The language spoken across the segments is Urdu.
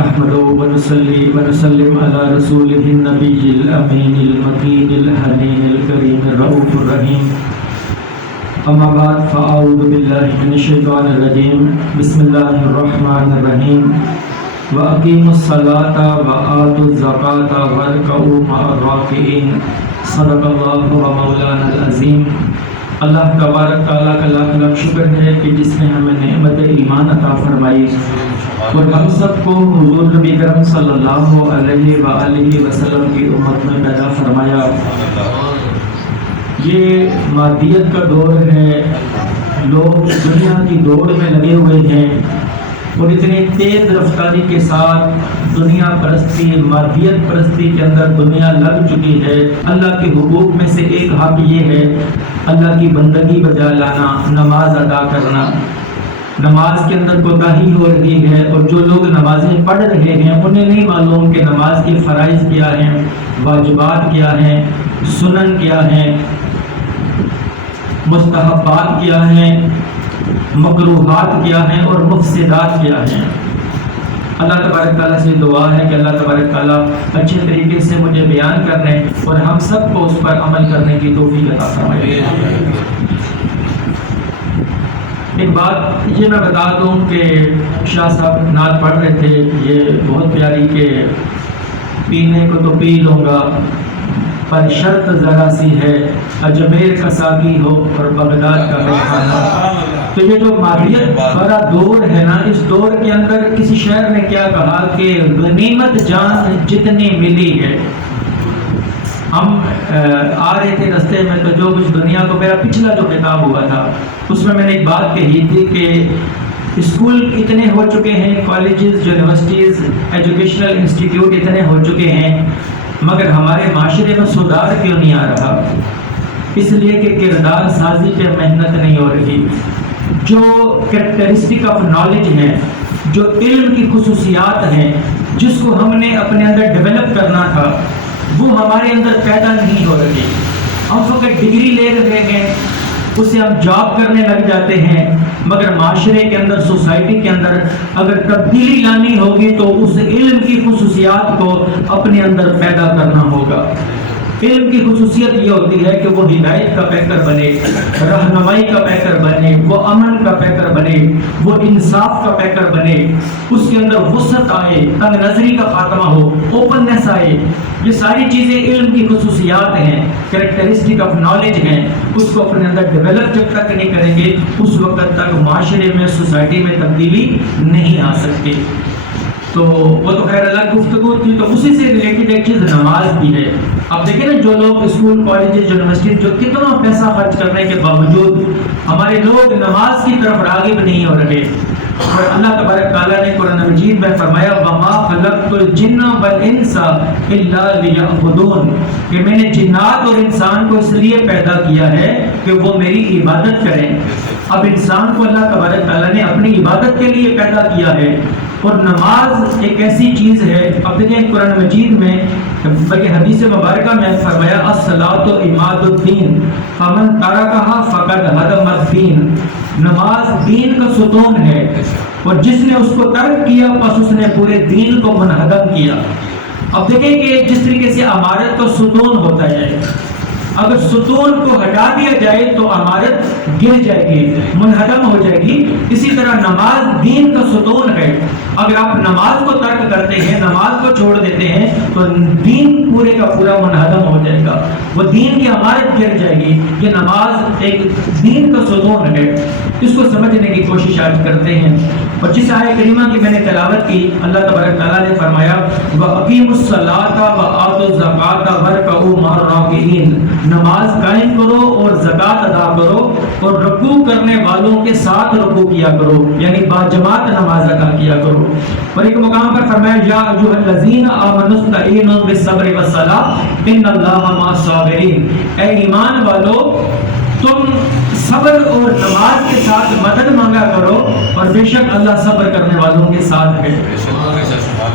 نحمده ونصلي ونسلم على رسوله النبي الأمين المكين الحنين الكريم الرؤوف الرحيم أما بعد فأعوذ بالله من الشيطان الرجيم بسم الله الرحمن الرحيم وأقيموا الصلاة وآتوا الزكاة واركعوا مع الراكعين صدق الله ومولانا العظيم۔ اللہ تبارک تعالیٰ کا لاکھ لاکھ شکر ہے کہ جس نے ہمیں نعمت ایمان عطا فرمائی اور ہم سب کو حضور نبی کرم صلی اللہ علیہ وآلہ وسلم کی امت میں پیدا فرمایا۔ یہ مادیت کا دور ہے، لوگ دنیا کی دوڑ میں لگے ہوئے ہیں اور اتنی تیز رفتاری کے ساتھ دنیا پرستی، مادیت پرستی کے اندر دنیا لگ چکی ہے۔ اللہ کے حقوق میں سے ایک حق یہ ہے اللہ کی بندگی بجا لانا، نماز ادا کرنا۔ نماز کے اندر کوتاہی ہو رہی ہے اور جو لوگ نمازیں پڑھ رہے ہیں انہیں نہیں معلوم کہ نماز کے فرائض کیا ہیں، واجبات کیا ہیں، سنن کیا ہیں، مستحبات کیا ہیں، مکروہات کیا ہیں اور مفسدات کیا ہیں۔ اللہ تبارک تعالیٰ سے دعا ہے کہ اللہ تبارک تعالیٰ اچھے طریقے سے مجھے بیان کرنے اور ہم سب کو اس پر عمل کرنے کی توفیق عطا فرمائے۔ ایک بات یہ میں بتا دوں کہ شاہ صاحب نعت پڑھ رہے تھے، یہ بہت پیاری کہ پینے کو تو پی لوں گا پر شرط ذرا سی ہے، اجمیر کا ساقی ہو اور بغداد کا میخانہ۔ تو یہ جو مادیت بڑا دور ہے نا، اس دور کے اندر کسی شاعر نے کیا کہا کہ غنیمت جان جتنی ملی ہے۔ ہم آ رہے تھے رستے میں تو جو کچھ دنیا کو، میرا پچھلا جو خطاب ہوا تھا اس میں نے ایک بات کہی تھی کہ اسکول اتنے ہو چکے ہیں، کالجز، یونیورسٹیز، ایجوکیشنل انسٹیٹیوٹ اتنے ہو چکے ہیں، مگر ہمارے معاشرے میں سدھار کیوں نہیں آ رہا؟ اس لیے کہ کردار سازی پہ محنت نہیں ہو رہی۔ جو کریکٹرسٹک آف نالج ہے، جو علم کی خصوصیات ہیں جس کو ہم نے اپنے اندر ڈیولپ کرنا تھا، وہ ہمارے اندر پیدا نہیں ہو رہی۔ ہم فقط ڈگری لے رہے ہیں، اسے ہم جاب کرنے لگ جاتے ہیں، مگر معاشرے کے اندر، سوسائٹی کے اندر اگر تبدیلی لانی ہوگی تو اس علم کی خصوصیات کو اپنے اندر پیدا کرنا ہوگا۔ علم کی خصوصیت یہ ہوتی ہے کہ وہ ہدایت کا پیکر بنے، رہنمائی کا پیکر بنے، وہ امن کا پیکر بنے، وہ انصاف کا پیکر بنے، اس کے اندر وسعت آئے، تنگ نظری کا خاتمہ ہو، اوپننس آئے۔ یہ ساری چیزیں علم کی خصوصیات ہیں، کریکٹرسٹک آف نالج ہیں۔ اس کو اپنے اندر ڈیولپ جب تک نہیں کریں گے اس وقت تک معاشرے میں، سوسائٹی میں تبدیلی نہیں آ سکتی۔ تو وہ تو خیر الگ گفتگو تھی۔ تو اسی سے ریلیٹڈ ایک چیز نماز بھی ہے۔ اب دیکھیں نا، جو لوگ اسکول، کالجز، یونیورسٹی جو کتنا پیسہ خرچ کرنے کے باوجود ہمارے لوگ نماز کی طرف راغب نہیں ہو رہے۔ اور اللہ تبارک تعالیٰ نے قرآن مجید میں فرمایا وَمَا خَلَقْتُ الْجِنَّ وَالْإِنسَ إِلَّا لِيَعْبُدُونَ، کہ میں نے جنات اور انسان کو اس لیے پیدا کیا ہے کہ وہ میری عبادت کریں۔ اب انسان کو اللہ تبارک تعالیٰ نے اپنی عبادت کے لیے پیدا کیا ہے، اور نماز ایک ایسی چیز ہے۔ اب دیکھیں قرآن مجید میں بلکہ حدیث مبارکہ میں فرمایا الصلاۃ عماد الدین فمن ترکھا فقد ہدم الدین، نماز دین کا ستون ہے اور جس نے اس کو ترک کیا پس اس نے پورے دین کو منہدم کیا۔ اب دیکھیں کہ جس طریقے سے عمارت کا ستون ہوتا ہے، اگر ستون کو ہٹا دیا جائے تو عمارت گر جائے گی، منہدم ہو جائے گی۔ اسی طرح نماز دین کا ستون ہے، اگر آپ نماز کو ترک کرتے ہیں، نماز کو چھوڑ دیتے ہیں تو دین پورے کا پورا منہدم ہو جائے گا، وہ دین کی عمارت گر جائے گی۔ یہ نماز ایک دین کا ستون ہے، اس کو سمجھنے کی کوشش آج کرتے ہیں۔ اور جس آیت کریمہ کی میں نے تلاوت کی، اللہ تبارک تعالیٰ نے فرمایا وَأَقِیمُوا الصَّلَاةَ وَآتُوا الزَّکَاةَ وَارْکَعُوا مَعَ الرَّاکِعِینَ، نماز قائم کرو اور زکوٰۃ ادا کرو اور رکوع کرنے والوں کے ساتھ رکوع کیا کرو، یعنی باجماعت نماز ادا کیا کرو۔ اور ایک مقام پر فرمایا یا ایھا الذین آمنوا استعینوا بالصبر والصلاۃ ان اللہ مع الصابرین، اے ایمان والو تم صبر اور نماز کے ساتھ مدد مانگا کرو اور بے شک اللہ صبر کرنے والوں کے ساتھ ہے۔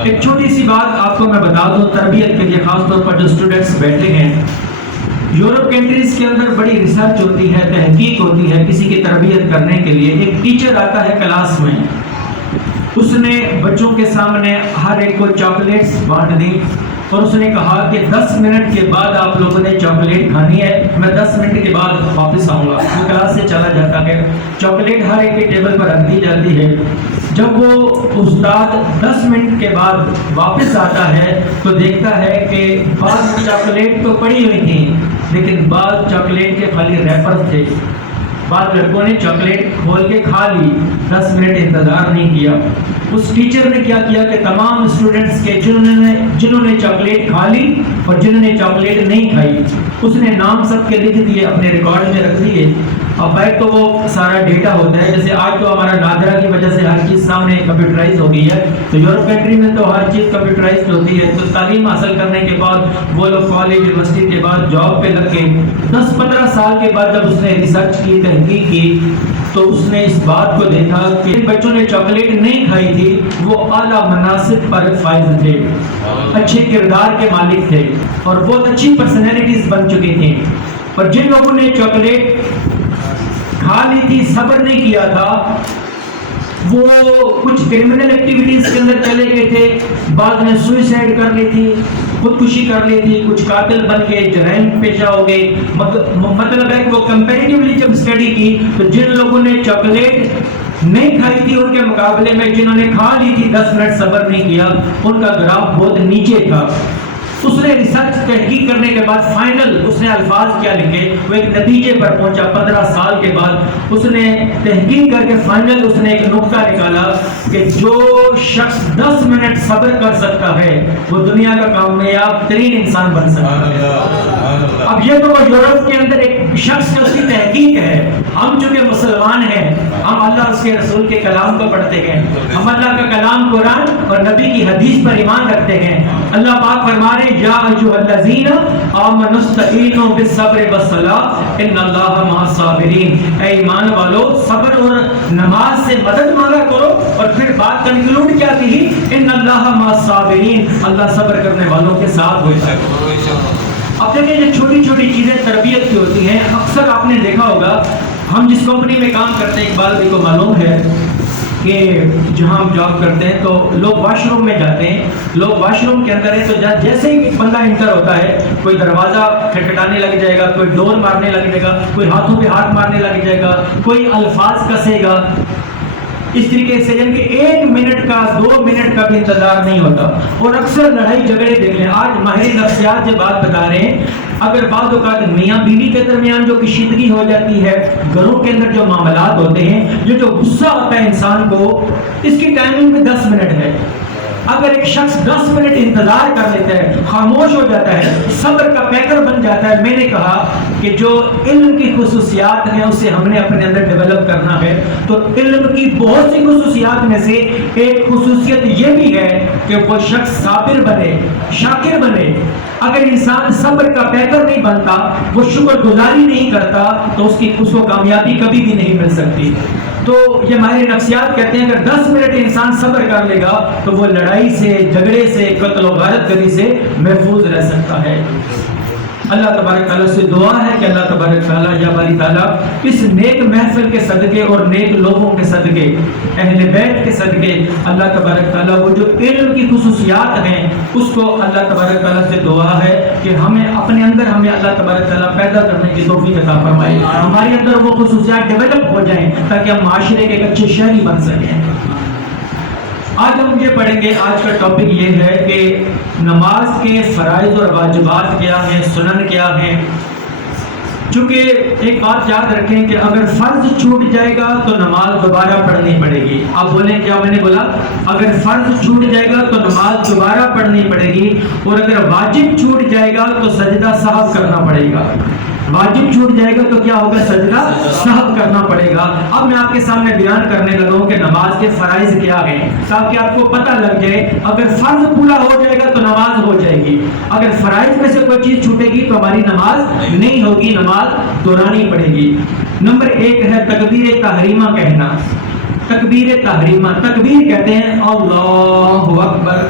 ایک چھوٹی سی بات آپ کو میں بتا دوں تربیت کے لیے، خاص طور پر جو اسٹوڈنٹس بیٹھے ہیں، یورپ کنٹریز کے اندر بڑی ریسرچ ہوتی ہے، تحقیق ہوتی ہے کسی کی تربیت کرنے کے لیے. ایک ٹیچر آتا ہے کلاس میں، اس نے بچوں کے سامنے ہر ایک کو چاکلیٹس بانٹ دی اور اس نے کہا کہ 10 منٹ کے بعد آپ لوگوں نے چاکلیٹ کھانی ہے، میں 10 منٹ کے بعد واپس آؤں گا. وہ کلاس سے چلا جاتا ہے، چاکلیٹ ہر ایک کے ٹیبل پر رکھ دی جاتی ہے. جب وہ استاد 10 منٹ کے بعد واپس آتا ہے تو دیکھتا ہے کہ بعض چاکلیٹ تو پڑی ہوئی تھیں لیکن بعض چاکلیٹ کے خالی ریپر تھے. بعض لڑکوں نے چاکلیٹ کھول کے کھا لی، 10 منٹ انتظار نہیں کیا. اس ٹیچر نے کیا کیا کہ تمام اسٹوڈنٹس کے جنہوں نے چاکلیٹ کھا لی اور جنہوں نے چاکلیٹ نہیں کھائی، اس نے نام سب کے لکھ دیے، اپنے ریکارڈ میں رکھ دیے. اب بیک تو وہ سارا ڈیٹا ہوتا ہے، جیسے آج تو ہمارا نادرا کی وجہ سے ہر چیز سامنے کمپیوٹرائز ہو گئی ہے، تو یورپ کنٹری میں تو ہر چیز کمپیوٹرائز ہوتی ہے. تو تعلیم حاصل کرنے کے بعد وہ لوگ کالج یونیورسٹی کے بعد جاب پہ لگ کے 10-15 سال کے بعد جب اس نے ریسرچ کی، تحقیق کی، تو اس نے اس بات کو دیکھا کہ بچوں نے چاکلیٹ نہیں کھائی تھی وہ اعلیٰ مناصب پر فائز تھے، اچھے کردار کے مالک تھے اور بہت اچھی پرسنالٹیز بن چکی تھیں. اور جن لوگوں نے چاکلیٹ کھا لی تھی، صبر نہیں کیا تھا، وہ کچھ کرمنل ایکٹیویٹیز کے اندر چلے گئے تھے. بعض نے سوئسائڈ کر لی تھی، خودکشی کر لی تھی، کچھ قاتل بن کے جرائم پیشہ ہو گئے. مطلب ہے کہ وہ کمپیریٹیولی جب اسٹڈی کی تو جن لوگوں نے چاکلیٹ نہیں کھائی تھی ان کے مقابلے میں جنہوں نے کھا لی تھی 10 منٹ صبر نہیں کیا، ان کا گراف بہت نیچے تھا. اس نے ریسرچ تحقیق کرنے کے بعد فائنل اس نے الفاظ کیا لکھے، وہ ایک نتیجے پر پہنچا. 15 سال کے بعد اس نے تحقیق کر کے فائنل اس نے ایک نقطہ نکالا کہ جو شخص 10 منٹ صبر کر سکتا ہے وہ دنیا کا کامیاب ترین انسان بن سکتا ہے. اب یہ تو وہ یورپ کے اندر ایک شخص کی اس کی تحقیق ہے. ہم چونکہ مسلمان ہیں، ہم اللہ اس کے رسول کے کلام کو پڑھتے ہیں، ہم اللہ کا کلام قرآن اور نبی کی حدیث پر ایمان رکھتے ہیں. اللہ پاک فرما رہے یا ایھا الذین آمنوا استعینوا بالصبر والصلاۃ ان اللہ مع الصابرین. اے ایمان والو، صبر اور نماز سے مدد مانگا کرو. اور پھر بات کنکلوڈ کیا کی، ان اللہ مع الصابرین، اللہ صبر کرنے والوں کے ساتھ ہوتا ہے. اب دیکھیں یہ چھوٹی چھوٹی چیزیں تربیت کی ہوتی ہیں. اکثر آپ نے دیکھا ہوگا ہم جس کمپنی میں کام کرتے ہیں، اقبال بھائی کو معلوم ہے کہ جہاں ہم جاب کرتے ہیں تو لوگ واش روم میں جاتے ہیں، لوگ واش روم کے اندر ہیں تو جیسے ہی بندہ انٹر ہوتا ہے کوئی دروازہ کھٹکھٹانے لگ جائے گا، کوئی ڈور مارنے لگ جائے گا، کوئی ہاتھوں پہ ہاتھ مارنے لگ جائے گا، کوئی الفاظ کسے گا. اس طریقے سے یعنی کہ 1 منٹ کا 2 منٹ کا بھی انتظار نہیں ہوتا. اور اکثر لڑائی جھگڑے دیکھ لیں، آج ماہر نفسیات یہ بات بتا رہے ہیں، اگر بعض اوقات میاں بیوی کے درمیان جو کشیدگی ہو جاتی ہے، گھروں کے اندر جو معاملات ہوتے ہیں، جو غصہ ہوتا ہے انسان کو، اس کی ٹائمنگ میں 10 منٹ ہے. اگر ایک شخص 10 منٹ انتظار کر لیتا ہے، خاموش ہو جاتا ہے، صبر کا پیکر بن جاتا ہے. میں نے کہا کہ جو علم کی خصوصیات ہیں اسے ہم نے اپنے اندر ڈیولپ کرنا ہے. تو علم کی بہت سی خصوصیات میں سے ایک خصوصیت یہ بھی ہے کہ وہ شخص صابر بنے، شاکر بنے. اگر انسان صبر کا پیکر نہیں بنتا، وہ شکر گزاری نہیں کرتا، تو اس کو کامیابی کبھی بھی نہیں مل سکتی. تو یہ ماہر نفسیات کہتے ہیں کہ 10 منٹ انسان صبر کر لے گا تو وہ لڑائی سے، جھگڑے سے، قتل و غارت گری سے محفوظ رہ سکتا ہے. اللہ تبارک تعالیٰ سے دعا ہے کہ اللہ تبارک تعالیٰ یا باری تعالیٰ اس نیک محفل کے صدقے اور نیک لوگوں کے صدقے، اہل بیت کے صدقے، اللہ تبارک تعالیٰ وہ جو علم کی خصوصیات ہیں اس کو اللہ تبارک تعالیٰ سے دعا ہے کہ ہمیں اپنے اندر اللہ تبارک تعالیٰ پیدا کرنے کی توفیق عطا فرمائے. ہمارے اندر وہ خصوصیات ڈیولپ ہو جائیں تاکہ ہم معاشرے کے ایک اچھے شہری بن سکیں. آج ہم یہ پڑھیں گے، آج کا ٹاپک یہ ہے کہ نماز کے فرائض اور واجبات کیا ہیں، سنن کیا ہیں. چونکہ ایک بات یاد رکھیں کہ اگر فرض چھوٹ جائے گا تو نماز دوبارہ پڑھنی پڑے گی. آپ بولیں کیا میں نے بولا؟ اگر فرض چھوٹ جائے گا تو نماز دوبارہ پڑھنی پڑے گی، اور اگر واجب چھوٹ جائے گا تو سجدہ سہو کرنا پڑے گا. واجب چھوٹ جائے گا تو کیا ہوگا؟ سجدہ سہو کرنا پڑے گا. اب میں آپ کے سامنے بیان کرنے لگا ہوں کہ نماز کے فرائض کیا ہیں تاکہ آپ کو پتہ لگ جائے. اگر فرض پورا ہو جائے گا تو نماز ہو جائے گی، اگر فرائض میں سے کوئی چیز چھوٹے گی تو ہماری نماز نہیں ہوگی، نماز دہرانی پڑے گی. نمبر 1 ہے تکبیر تحریمہ کہنا. تکبیر تحریمہ، تکبیر کہتے ہیں اللہ اکبر.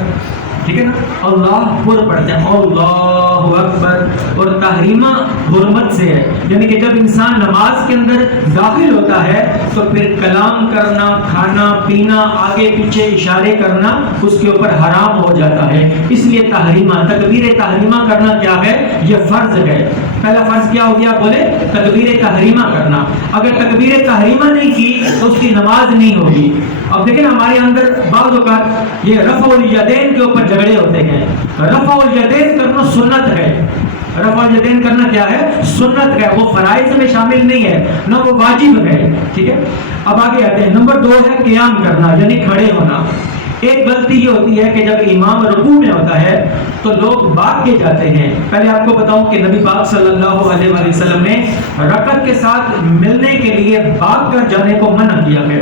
ٹھیک ہے نا, اللہ پر پڑھتے ہیں اللہ اکبر, اور تحریمہ حرمت سے ہے, یعنی کہ جب انسان نماز کے اندر داخل ہوتا ہے تو پھر کلام کرنا, کھانا پینا, آگے پیچھے اشارے کرنا اس کے اوپر حرام ہو جاتا ہے. اس لیے تحریمہ, تکبیر تحریمہ کرنا کیا ہے, یہ فرض ہے. پہلا فرض کیا ہو گیا, بولے تکبیر تحریمہ کرنا. اگر تکبیر تحریمہ نہیں کی تو اس کی نماز نہیں ہوگی. اب دیکھیں ہمارے اندر بعض اوقات یہ رفع الیدین کے اوپر جھگڑے ہوتے ہیں. رفع الیدین کرنا سنت ہے, رفع الیدین کرنا کیا ہے, سنت ہے, وہ فرائض میں شامل نہیں ہے, نہ وہ واجب ہے. ٹھیک ہے, اب آگے آتے ہیں. نمبر 2 ہے قیام کرنا, یعنی کھڑے ہونا. ایک غلطی یہ ہوتی ہے کہ جب امام رکوع میں ہوتا ہے تو لوگ بھاگ کے جاتے ہیں. پہلے آپ کو بتاؤں کہ نبی پاک صلی اللہ علیہ وآلہ وسلم نے رکعت کے ساتھ ملنے کے لیے بھاگ کر جانے کو منع کیا ہے.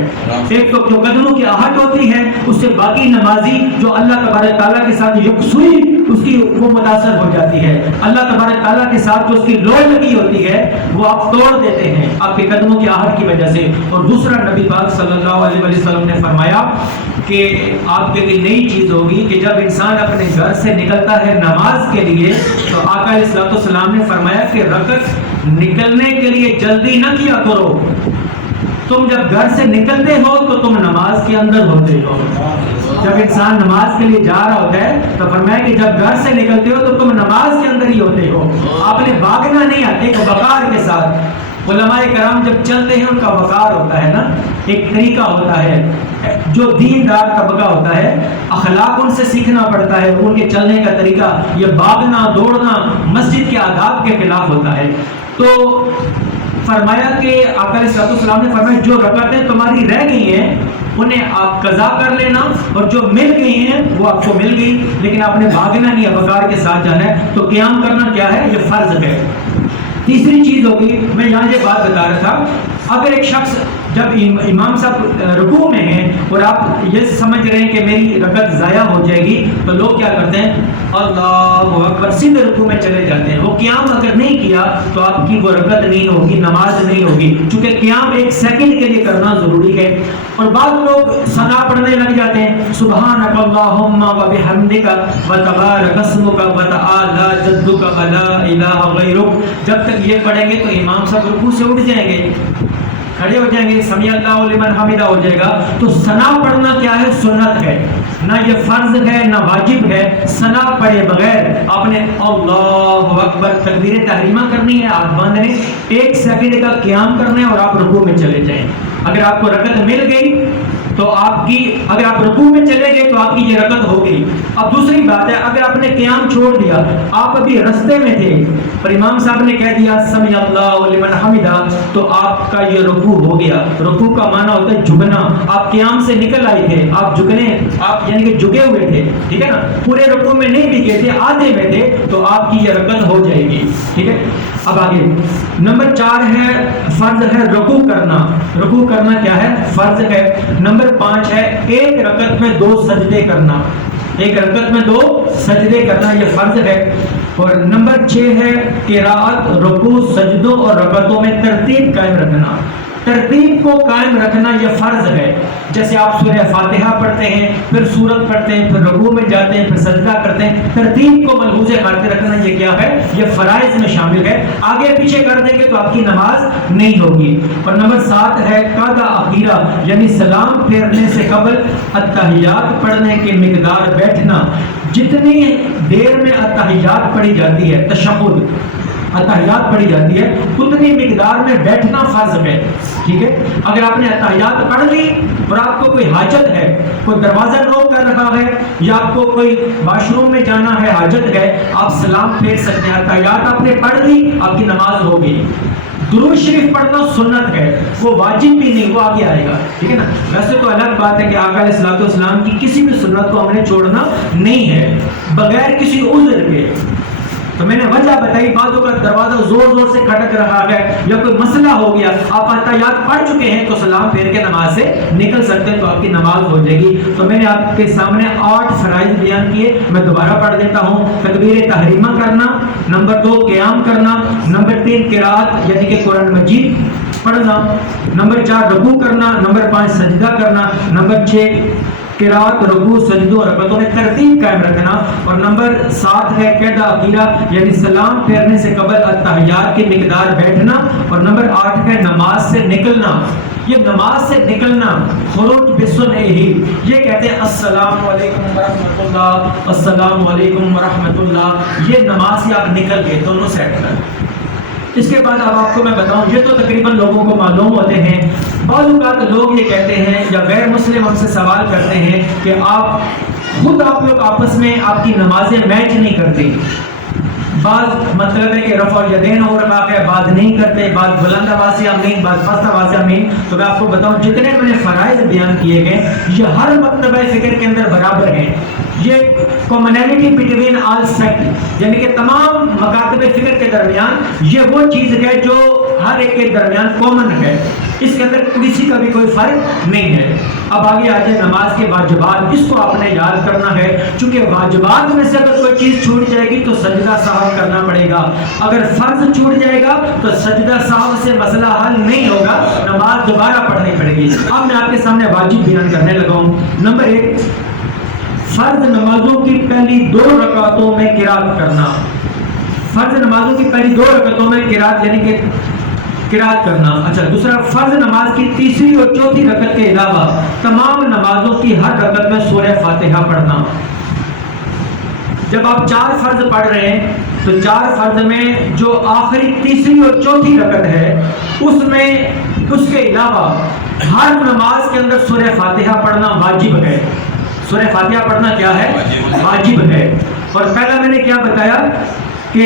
ایک تو جو قدموں کی آہٹ ہوتی ہے اس سے باقی نمازی جو اللہ تبارک تعالیٰ کے ساتھ یکسوئی اس کی وہ متاثر ہو جاتی ہے. اللہ تبارک تعالیٰ کے ساتھ جو اس کی لو لگی ہوتی ہے وہ آپ توڑ دیتے ہیں آپ کے قدموں کی آہٹ کی وجہ سے. اور دوسرا, نبی پاک صلی اللہ علیہ وآلہ وسلم نے فرمایا کہ آپ کے لیے نئی چیز ہوگی کہ جب انسان اپنے گھر سے نکلتا ہے نماز کے لیے تو آقا علیہ الصلوۃ والسلام نے فرمایا کہ رکعت نکلنے کے لیے جلدی نہ کیا کرو. تم جب گھر سے نکلتے ہو تو تم نماز کے اندر ہوتے ہو. جب انسان نماز کے لیے جا رہا ہوتا ہے تو فرمایا کہ جب گھر سے نکلتے ہو تو تم نماز کے اندر ہی ہوتے ہو. آپ نے بھاگنا نہیں آتے, وقار کے ساتھ. علماء کرام جب چلتے ہیں ان کا وقار ہوتا ہے نا, ایک طریقہ ہوتا ہے. جو دیندار طبقہ ہوتا ہے اخلاق ان سے سیکھنا پڑتا ہے, ان کے چلنے کا طریقہ. یہ بھاگنا دوڑنا مسجد کے آداب کے خلاف ہوتا ہے. تو فرمایا کہ آقا علیہ السلام نے فرمایا جو رکعتیں تمہاری رہ گئی ہیں انہیں آپ قضا کر لینا, اور جو مل گئی ہیں وہ آپ کو مل گئی, لیکن آپ نے بھاگنا نہیں ہے, وقار کے ساتھ جانا ہے. تو قیام کرنا کیا ہے, یہ فرض ہے. تیسری چیز ہوگی, میں یہاں یہ بات بتا رہا تھا, اگر ایک شخص جب امام صاحب رکوع میں ہیں اور آپ یہ سمجھ رہے ہیں کہ میری رکعت ضائع ہو جائے گی, تو لوگ کیا کرتے ہیں, اللہ اکبر, سیدھے رکوع میں چلے جاتے ہیں. وہ قیام اگر نہیں کیا تو آپ کی وہ رکعت نہیں ہوگی, نماز نہیں ہوگی, چونکہ قیام 1 سیکنڈ کے لیے کرنا ضروری ہے. اور بعض لوگ ثنا پڑھنے لگ جاتے ہیں, سبحانک اللہم و بحمدک و تبارک اسمک و تعالی جدک و لا الہ غیرک. جب تک یہ پڑھیں گے تو امام صاحب رکوع سے اٹھ جائیں گے, کھڑے ہو جائیں گے, سمیع اللہ لمن حمدہ ہو جائے گا. تو ثنا پڑھنا کیا ہے, سنت ہے, نہ یہ فرض ہے نہ واجب ہے. ثنا پڑھے بغیر آپ نے اللہ اکبر تکبیر تحریمہ کرنی ہے, ہاتھ باندھنے, 1 سیکنڈ کا قیام کرنا ہے اور آپ رکوع میں چلے جائیں. اگر آپ کو رکعت مل گئی تو آپ کی, اگر آپ رکوع میں چلے گئے تو آپ کی یہ رکعت ہو گئی. اب دوسری بات ہے, اگر آپ نے قیام چھوڑ دیا, آپ ابھی رستے میں تھے اور امام صاحب نے کہہ دیا سمیع اللہ لمن حمدہ, تو آپ کا یہ رکوع ہو گیا. رکوع کا معنی ہوتا ہے جھکنا. آپ قیام سے نکل آئے تھے, آپ جھکنے, آپ یعنی کہ جھکے ہوئے تھے, ٹھیک ہے نا, پورے رکوع میں نہیں بھی گئے تھے, آدھے میں تھے, تو آپ کی یہ رکعت ہو جائے گی. ٹھیک ہے, اب آگے نمبر 4 ہے, فرض ہے رکوع کرنا. رکوع کرنا کیا ہے, فرض ہے. نمبر 5 ہے 1 رکعت میں 2 سجدے کرنا. 1 رکعت میں 2 سجدے کرنا, یہ فرض ہے. اور نمبر 6 ہے قراءت, رکوع, سجدوں اور رکعتوں میں ترتیب قائم رکھنا. ترتیب کو قائم رکھنا یہ فرض ہے. جیسے آپ سورہ فاتحہ پڑھتے ہیں, پھر سورت پڑھتے ہیں, پھر رکوع میں جاتے ہیں, پھر سجدہ کرتے ہیں, ترتیب کو ملحوظ کرتے رکھنا یہ کیا ہے, یہ فرائض میں شامل ہے. آگے پیچھے کر دیں گے تو آپ کی نماز نہیں ہوگی. اور نمبر 7 ہے قاعدہ اخیرہ, یعنی سلام پھیرنے سے قبل اتحیات پڑھنے کی مقدار بیٹھنا. جتنی دیر میں اتحیات پڑھی جاتی ہے, تشہد اتحیات پڑھی جاتی ہے, اتنی مقدار میں بیٹھنا فرض ہے. ٹھیک ہے, اگر آپ نے اتحیات پڑھ لی اور آپ کو کوئی حاجت ہے, کوئی دروازہ نوک کر رہا ہے, یا آپ کو کوئی واش روم میں جانا ہے, حاجت ہے, آپ سلام پھیر سکتے ہیں. اتحیات آپ نے پڑھ لی, آپ کی نماز ہو گئی. درود شریف پڑھنا سنت ہے, وہ واجب بھی نہیں, وہ آگے آئے گا. ٹھیک ہے نا. ویسے تو الگ بات ہے کہ آقا علیہ الصلوۃ والسلام کی کسی بھی سنت کو ہم نے چھوڑنا نہیں ہے بغیر کسی عذر کے. تو میں نے وجہ بتائی, بعضوں کا دروازہ زور زور سے کھٹک رہا ہے یا کوئی مسئلہ ہو گیا, آپ اتحیات پڑھ چکے ہیں تو سلام پھیر کے نماز سے نکل سکتے ہیں, تو آپ کی نماز ہو جائے گی. تو میں نے آپ کے سامنے 8 فرائض بیان کیے, میں دوبارہ پڑھ دیتا ہوں. تکبیر تحریمہ کرنا, نمبر 2 قیام کرنا, نمبر 3 قراءت یعنی کہ قرآن مجید پڑھنا, نمبر 4 رکوع کرنا, نمبر 5 سجدہ کرنا, نمبر 6 قرات رکوع سجدوں اور رکعتوں میں ترتیب قائم رکھنا، اور نمبر 7 ہے قید اخیرہ یعنی سلام پھیرنے سے قبل التحیات کی مقدار بیٹھنا، اور نمبر 8 ہے نماز سے نکلنا۔ یہ نماز سے نکلنا خروج بسنہ ہی، یہ کہتے ہیں السلام علیکم ورحمۃ اللہ، السلام علیکم ورحمۃ اللہ، یہ نماز سے آپ نکل گئے، دونوں سیٹ کریں۔ اس کے بعد اب آپ کو میں بتاؤں، یہ تو تقریباً لوگوں کو معلوم ہوتے ہیں، بعض اوقات لوگ یہ کہتے ہیں یا غیر مسلم ہم سے سوال کرتے ہیں کہ آپ لوگ آپس میں آپ کی نمازیں میچ نہیں کرتے، بعض مطلب ہے کہ رفع الیدین اور واقع بعض نہیں کرتے، بعض بلند آواز سے آمین، بعض پست آواز سے آمین۔ تو میں آپ کو بتاؤں جتنے میں نے فرائض بیان کیے گئے یہ ہر مکتبہ فکر کے اندر برابر ہیں، یہ کامنالٹی بٹوین آل سیکٹ، یعنی کہ تمام مکاتب فکر کے درمیان یہ وہ چیز ہے جو ہر ایک کے درمیان کامن ہے، اس کے اندر کسی کا بھی کوئی فرق نہیں ہے۔ اب آگے آ جائے نماز کے واجبات، اس کو آپ نے یاد کرنا ہے، چونکہ واجبات میں سے اگر کوئی چیز چھوٹ جائے گی تو سجدہ سہو کرنا پڑے گا، اگر فرض چھوٹ جائے گا تو سجدہ سہو سے مسئلہ حل نہیں ہوگا، نماز دوبارہ پڑھنی پڑے گی۔ اب میں آپ کے سامنے واجب بیان کرنے لگا ہوں۔ نمبر 1، فرض نمازوں کی پہلی 2 رکعتوں میں قرات کرنا، فرض نمازوں کی پہلی 2 رکعتوں میں قرات یعنی کہ قرات کرنا۔ اچھا، دوسرا، فرض نماز کی تیسری اور چوتھی رکعت کے علاوہ تمام نمازوں کی ہر رکعت میں سورہ فاتحہ پڑھنا۔ جب آپ 4 فرض پڑھ رہے ہیں تو 4 فرض میں جو آخری تیسری اور چوتھی رکعت ہے اس کے علاوہ ہر نماز کے اندر سورہ فاتحہ پڑھنا واجب ہے۔ سورہ فاتحہ پڑھنا کیا ہے؟ واجب ہے۔ اور پہلا میں نے کیا بتایا کہ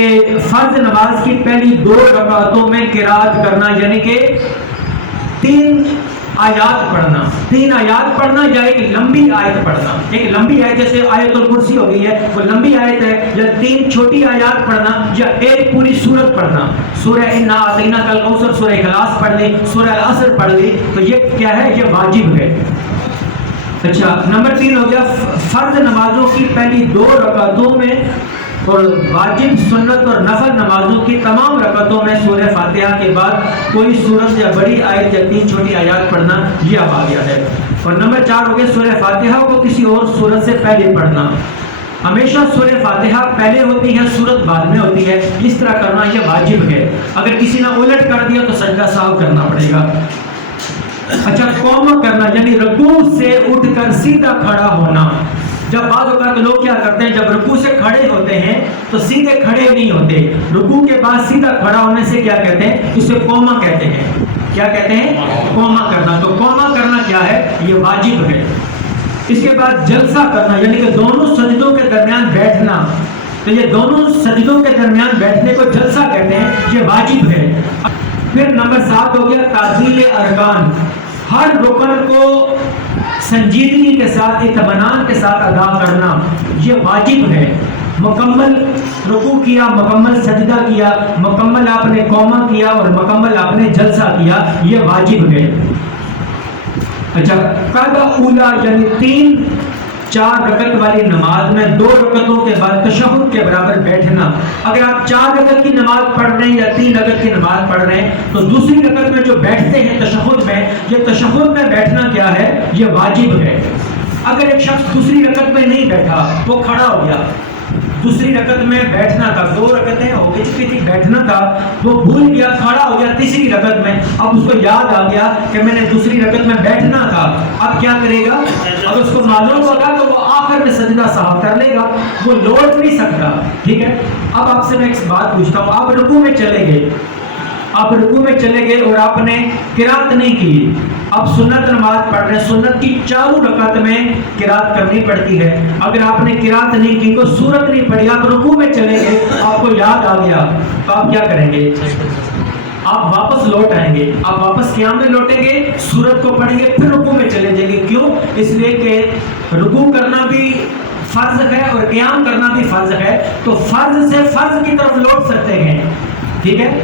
فرض نماز کی پہلی 2 رکعتوں میں قرات کرنا یعنی کہ 3 آیات پڑھنا، 3 آیات پڑھنا یا ایک لمبی آیت پڑھنا۔ ایک لمبی آیت جیسے آیت الکرسی ہو گئی ہے وہ لمبی آیت ہے، یا 3 چھوٹی آیات پڑھنا یا ایک پوری سورت پڑھنا۔ سورہ انا اعطیناک الکوثر، سورہ اخلاص پڑھ لی، سورہ العصر پڑھ لی، تو یہ کیا ہے؟ یہ واجب ہے۔ اچھا، نمبر 3 ہو گیا فرض نمازوں کی پہلی 2 رکعتوں میں اور واجب، سنت اور نفل نمازوں کی تمام رکعتوں میں سورہ فاتحہ کے بعد کوئی سورت یا بڑی آیت یا 3 چھوٹی آیات پڑھنا، یہ اب آ گیا ہے۔ اور نمبر 4 ہو گیا سورہ فاتحہ کو کسی اور سورت سے پہلے پڑھنا۔ ہمیشہ سورہ فاتحہ پہلے ہوتی ہے، سورت بعد میں ہوتی ہے، اس طرح کرنا یہ واجب ہے۔ اگر کسی نے الٹ کر دیا تو سجدہ سہو کرنا پڑے گا۔ اچھا، قوما کرنا یعنی رکوع سے اٹھ کر سیدھا کھڑا ہونا۔ جب بعض اوقات لوگ کیا کرتے ہیں، جب رکوع سے کھڑے ہوتے ہیں تو سیدھے کھڑے نہیں ہوتے، رکوع کے بعد سیدھا کھڑا ہونے سے کیا کہتے ہیں؟ اسے قوما کہتے ہیں۔ کیا کہتے ہیں؟ قوما کرنا۔ تو قوما کرنا کیا ہے؟ یہ واجب ہے۔ اس کے بعد جلسہ کرنا یعنی کہ دونوں سجدوں کے درمیان بیٹھنا، تو یہ دونوں سجدوں کے درمیان بیٹھنے کو جلسہ کہتے ہیں، یہ واجب ہے۔ پھر نمبر 7 ہو گیا تعدیل ارکان، ہر رکن کو سنجیدگی کے ساتھ، اطمینان کے ساتھ ادا کرنا، یہ واجب ہے۔ مکمل رکوع کیا، مکمل سجدہ کیا، مکمل آپ نے قوما کیا اور مکمل آپ نے جلسہ کیا، یہ واجب ہے۔ اچھا، قاعدہ اولا یعنی 3-4 رکعت والی نماز میں 2 رکعتوں کے بعد تشہد کے برابر بیٹھنا۔ اگر آپ 4 رکعت کی نماز پڑھ رہے ہیں یا 3 رکعت کی نماز پڑھ رہے ہیں تو دوسری رکعت میں جو بیٹھتے ہیں تشہد میں، یہ تشہد میں بیٹھنا کیا ہے؟ یہ واجب ہے۔ اگر ایک شخص دوسری رکعت میں نہیں بیٹھا، وہ کھڑا ہو گیا، دوسری رکعت میں بیٹھنا تھا، 2 رکعتیں ہو چکی تھی، بیٹھنا تھا، وہ بھول گیا، کھڑا ہو گیا تیسری رکعت میں، اب اس کو یاد آ گیا کہ میں نے دوسری رکعت میں بیٹھنا تھا، اب کیا کرے گا؟ اگر اس کو معلوم ہوگا تو وہ آخر میں سجدہ سہو کر لے گا، وہ لوٹ نہیں سکتا۔ ٹھیک ہے، اب آپ سے میں ایک بات پوچھتا ہوں، آپ رکوع میں چلے گئے، آپ رکوع میں چلے گئے اور آپ نے قرات نہیں کی، آپ سنت نماز پڑھ رہے ہیں، سنت کی 4 رکعت میں قرات کرنی پڑتی ہے، اگر آپ نے قرات نہیں کی، کوئی سورت نہیں پڑھی، آپ رکوع میں چلے گئے، آپ کو یاد آ گیا، تو آپ کیا کریں گے؟ آپ واپس لوٹ آئیں گے، آپ واپس قیام میں لوٹیں گے، سورت کو پڑھیں گے، پھر رکوع میں چلے جائیں گے۔ کیوں؟ اس لیے کہ رکوع کرنا بھی فرض ہے اور قیام کرنا بھی فرض ہے، تو فرض سے فرض کی طرف لوٹ سکتے ہیں۔ ٹھیک ہے،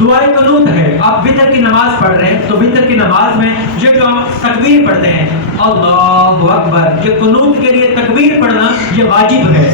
دعائے قنوت ہے، آپ وتر کی نماز پڑھ رہے ہیں تو وتر کی نماز میں یہ جو ہم تکبیر پڑھتے ہیں اللہ اکبر، یہ قنوت کے لیے تکبیر پڑھنا یہ واجب ہے۔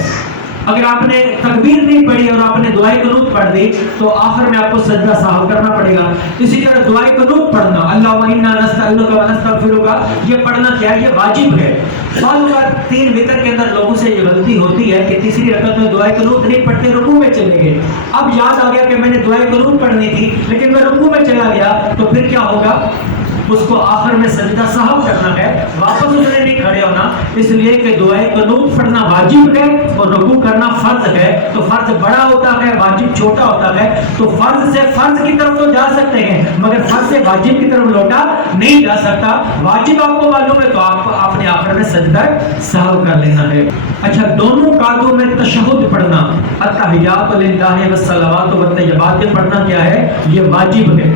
اگر آپ نے تکبیر نہیں پڑھی اور آپ نے دعائے قنوت پڑھ دی تو آخر میں آپ کو سجدہ سہو کرنا پڑے گا. اسی طرح دعائے قنوت پڑھنا اللہم انا نستعینک و نستغفرک یہ پڑھنا کیا ہے؟ یہ واجب ہے. بعض اوقات 3 وتر کے اندر لوگوں سے یہ غلطی ہوتی ہے کہ تیسری رکعت میں دعائے قنوت نہیں پڑھتے، رکوع میں چلے گئے. اب یاد آ گیا کہ میں نے دعائے قنوت پڑھنی تھی لیکن میں رکوع میں چلا گیا، تو پھر کیا ہوگا؟ اس کو آخر میں سجدہ سہو کرنا ہے، واپس اس نے نہیں کھڑے ہونا، اس لیے کہ دعائے قنوت پڑھنا واجب ہے اور رکوع کرنا فرض ہے. تو فرض بڑا ہوتا ہے، واجب چھوٹا ہوتا ہے. تو فرض سے فرض کی طرف تو جا سکتے ہیں مگر فرض سے واجب کی طرف لوٹا نہیں جا سکتا. واجب آپ کو معلوم ہے تو آپ نے آخر میں سجدہ سہو کر لینا ہے. اچھا، دونوں قعدوں میں تشہد پڑھنا، التحیات للہ والصلوات والطیبات پڑھنا کیا ہے؟ یہ واجب ہے.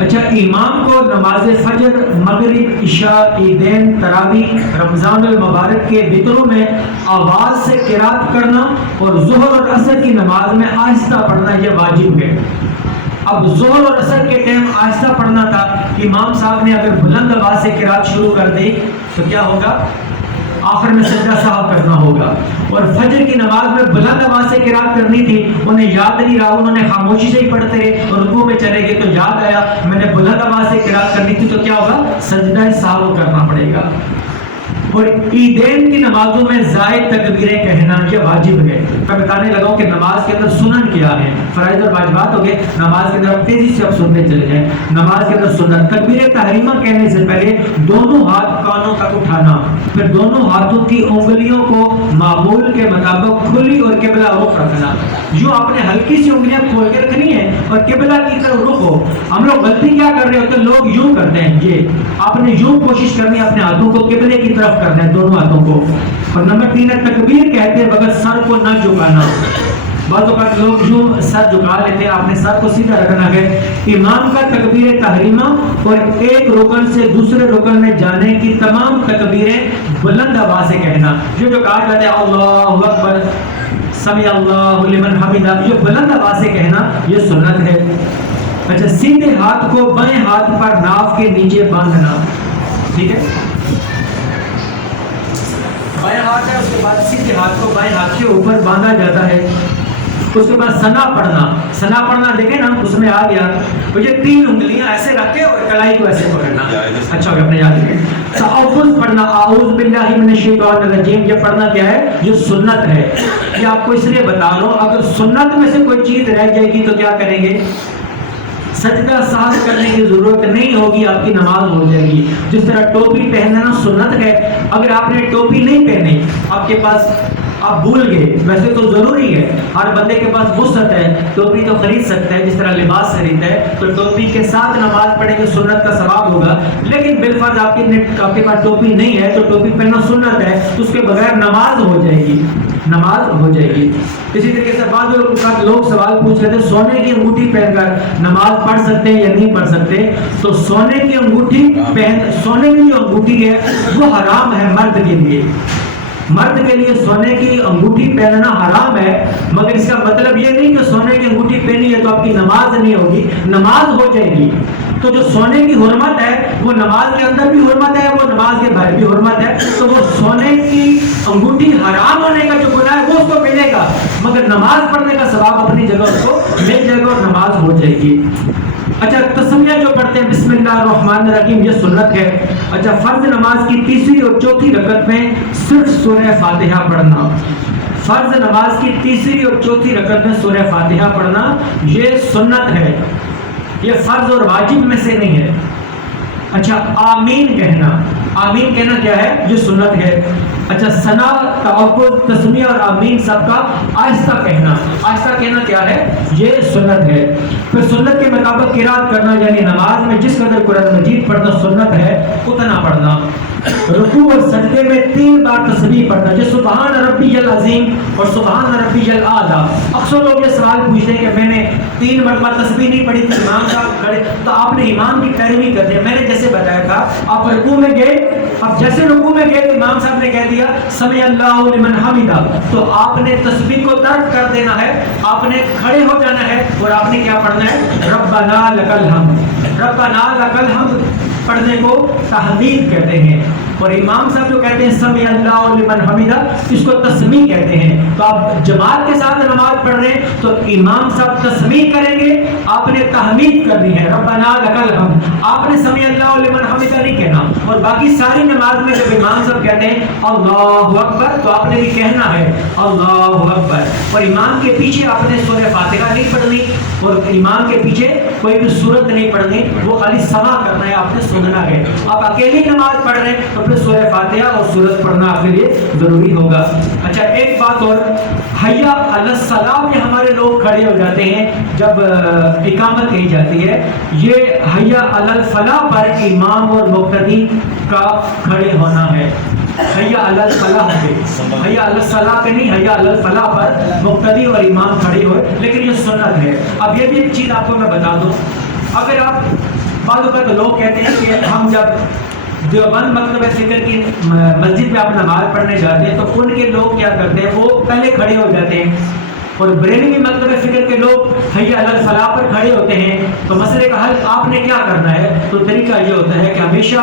اچھا، امام کو نماز فجر، مغرب، عشاء، عیدین، تراویح، رمضان المبارک کے وتروں میں آواز سے قرات کرنا اور ظہر اور عصر کی نماز میں آہستہ پڑھنا یہ واجب ہے. اب ظہر اور عصر کے ٹائم آہستہ پڑھنا تھا، امام صاحب نے اگر بلند آواز سے قرات شروع کر دی تو کیا ہوگا؟ آخر میں سجدہ سہو کرنا ہوگا. اور فجر کی نماز میں بلند آواز سے قرات کرنی تھی، انہیں یاد نہیں رہا، انہوں نے خاموشی سے ہی پڑھتے رہے اور رکوع میں چلے گئے تو یاد آیا میں نے بلند آواز سے قرات کرنی تھی، تو کیا ہوگا؟ سجدہ سہو کرنا پڑے گا. اور عیدین کی نمازوں میں زائد تکبیریں کہنا یہ واجب ہے. میں بتانے لگا ہوں کہ نماز کے اندر سنن کیا ہے، فرائض اور واجبات ہو گئے. نماز کے اندر تیزی سے اب سنتے چلے جائیں. نماز کے اندر سنن تکبیر تحریمہ کہنے سے پہلے دونوں ہاتھ کانوں تک اٹھانا، پھر دونوں ہاتھوں کی انگلیوں کو معمول کے مطابق کھلی اور قبلہ رخ رکھنا. جو آپ نے ہلکی سی انگلیاں کھول کے رکھنی ہے اور قبلہ کی طرف رخ ہو. ہم لوگ غلطی کیا کر رہے ہوتے ہیں؟ لوگ یوں کرتے ہیں، یہ آپ نے یوں کوشش کرنی ہے اپنے ہاتھوں کو قبلے کی طرف کرنا ہے، دونوں ہاتھوں کو. اور نمبر 3 ہے تکبیر کہتے وقت سر کو نہ جھکانا. بعض اوقات لوگ یوں سر جھکا لیتے ہیں، آپ نے سر کو سیدھا رکھنا ہے. امام کا تکبیر تحریمہ اور ایک رکن سے دوسرے رکن میں جانے کی تمام تکبیریں بلند آواز سے کہنا. جو کہا جاتا ہے اللہ اکبر، سمیع اللہ لمن حمدہ، یہ بلند آواز سے کہنا یہ سنت ہے. اچھا، سیدھے ہاتھ کو بائیں ہاتھ پر ناف کے نیچے باندھنا. ٹھیک ہے، بائیں ہاتھ ہے، اس کے بعد سیدھے ہاتھ کو بائیں ہاتھ کے اوپر باندھا جاتا ہے. اس کے بعد ثنا پڑھنا. ثنا پڑھنا دیکھیں نا، اس میں آ گیا تو یہ 3 انگلیاں ایسے رکھ کے اور کلائی کو ایسے پکڑنا. اچھا ہوگا، اپنے یاد رکھیں. تعوذ پڑھنا، اعوذ باللہ من الشیطان الرجیم، یہ پڑھنا کیا ہے؟ یہ سنت ہے. یہ آپ کو اس لیے بتا رہا ہوں، اگر سنت میں سے کوئی چیز رہ جائے گی تو کیا کریں گے؟ سجدہ سہو کرنے کی ضرورت نہیں ہوگی، آپ کی نماز ہو جائے گی. جس طرح ٹوپی پہننا سنت ہے، اگر آپ نے ٹوپی نہیں پہنی، آپ کے پاس، آپ بھول گئے، ویسے تو ضروری ہے، ہر بندے کے پاس وسعت ہے، ٹوپی تو خرید سکتا ہے جس طرح لباس خریدتا ہے، تو ٹوپی کے ساتھ نماز پڑھیں گے، سنت کا ثواب ہوگا. لیکن بالفرض آپ کے پاس ٹوپی نہیں ہے تو ٹوپی پہننا سنت ہے، تو اس کے بغیر نماز ہو جائے گی، نماز ہو جائے گی. اسی طریقے سے بعض لوگ سوال پوچھ رہے تھے سونے کی انگوٹھی پہن کر نماز پڑھ سکتے ہیں یا نہیں پڑھ سکتے. تو سونے کی انگوٹھی سونے کی جو انگوٹھی ہے وہ حرام ہے مرد کے لیے. مرد کے لیے سونے کی انگوٹھی پہننا حرام ہے، مگر اس کا مطلب یہ نہیں کہ سونے کی انگوٹھی پہنی ہے تو آپ کی نماز نہیں ہوگی، نماز ہو جائے گی. تو جو سونے کی حرمت ہے وہ نماز کے اندر بھی حرمت ہے، وہ نماز کے باہر بھی حرمت ہے. تو وہ سونے کی انگوٹھی حرام ہونے کا جو گناہ ہے وہ اس کو ملے گا، مگر نماز پڑھنے کا ثواب اپنی جگہ اس کو مل جائے گا اور نماز ہو جائے گی. اچھا، تسمیہ جو پڑھتے ہیں بسم اللہ الرحمن الرحیم، یہ سنت ہے. اچھا، فرض نماز کی تیسری اور چوتھی رکعت میں صرف سورہ فاتحہ پڑھنا. فرض نماز کی تیسری اور چوتھی رکعت میں سورہ فاتحہ پڑھنا یہ سنت ہے، یہ فرض اور واجب میں سے نہیں ہے. اچھا، آمین کہنا، آمین کہنا کیا ہے؟ یہ سنت ہے. اچھا، ثنا، تعوذ، تسمیہ اور آمین سب کا آہستہ کہنا. آہستہ کہنا کیا ہے؟ یہ سنت ہے. پھر سنت کے مطابق قرات کرنا، یعنی نماز میں جس قدر قرآن مجید پڑھنا سنت ہے اتنا پڑھنا. رکوع اور سجدے میں 3 بار تسبیح پڑھنا، جیسے سبحان ربی العظیم اور سبحان ربی الاعلیٰ. اکثر لوگ یہ سوال پوچھتے ہیں کہ میں نے 3 مرتبہ تسبیح نہیں پڑھی تھی، امام صاحب کھڑے، تو آپ نے امام کی پیروی کرنی ہے. میں نے جیسے بتایا تھا، آپ رکوع میں گئے، اب جیسے رکوع میں گئے تو امام صاحب نے کہہ دیا سمیع اللہ لمن حمدہ، تو آپ نے تسبیح کو ترک کر دینا ہے، آپ نے کھڑے ہو جانا ہے اور آپ نے کیا پڑھنا ہے؟ ربنا لک الحمد. ربنا لک الحمد پڑھنے کو تحمید کہتے ہیں. اور امام صاحب جو کہتے ہیں سمی اللہ لمن حمیدہ، اس کو تسمیع کہتے ہیں. تو آپ جماعت کے ساتھ نماز پڑھ رہے ہیں تو امام صاحب تسمیع کریں گے، آپ نے تحمید کرنی ہے ربنا لک الحمد، آپ نے سمی اللہ لمن حمیدہ نہیں کہنا. اور باقی ساری نماز میں جب امام صاحب کہتے ہیں اللہ اکبر تو آپ نے بھی کہنا ہے اللہ اکبر. اور امام کے پیچھے آپ نے سورہ فاتحہ نہیں پڑھنی اور امام کے پیچھے کوئی بھی سورت نہیں پڑھنی، وہ خالی سما کرنا ہے، آپ نے سننا ہے. آپ اکیلی نماز پڑھ رہے ہیں تو پھر سورہ فاتحہ اور سورت پڑھنا آپ کے لیے ضروری ہوگا. اچھا ایک بات اور، حیا علی الصلاۃ میں ہمارے لوگ کھڑے ہو جاتے ہیں جب اقامت کہی جاتی ہے. یہ حیا علی الفلاح پر امام اور مقتدی کا کھڑے ہونا ہے. حیا علی الفلاح پہ، حیا علی الصلاۃ پہ نہیں، حیا علی الفلاح پر مقتدی اور امام کھڑے ہوئے، لیکن یہ سنت ہے. اب یہ بھی ایک چیز آپ کو میں بتا دوں، اگر آپ بعض اوقات لوگ کہتے ہیں کہ ہم جب دیوبند مکتبہ فکر کی مسجد میں آپ نماز پڑھنے جاتے ہیں تو ان کے لوگ کیا کرتے ہیں، وہ پہلے کھڑے ہو جاتے ہیں، اور بریلوی مکتبہ فکر کے لوگ حی علی الفلاح پر کھڑے ہوتے ہیں. تو مسئلے کا حل آپ نے کیا کرنا ہے، تو طریقہ یہ ہوتا ہے کہ ہمیشہ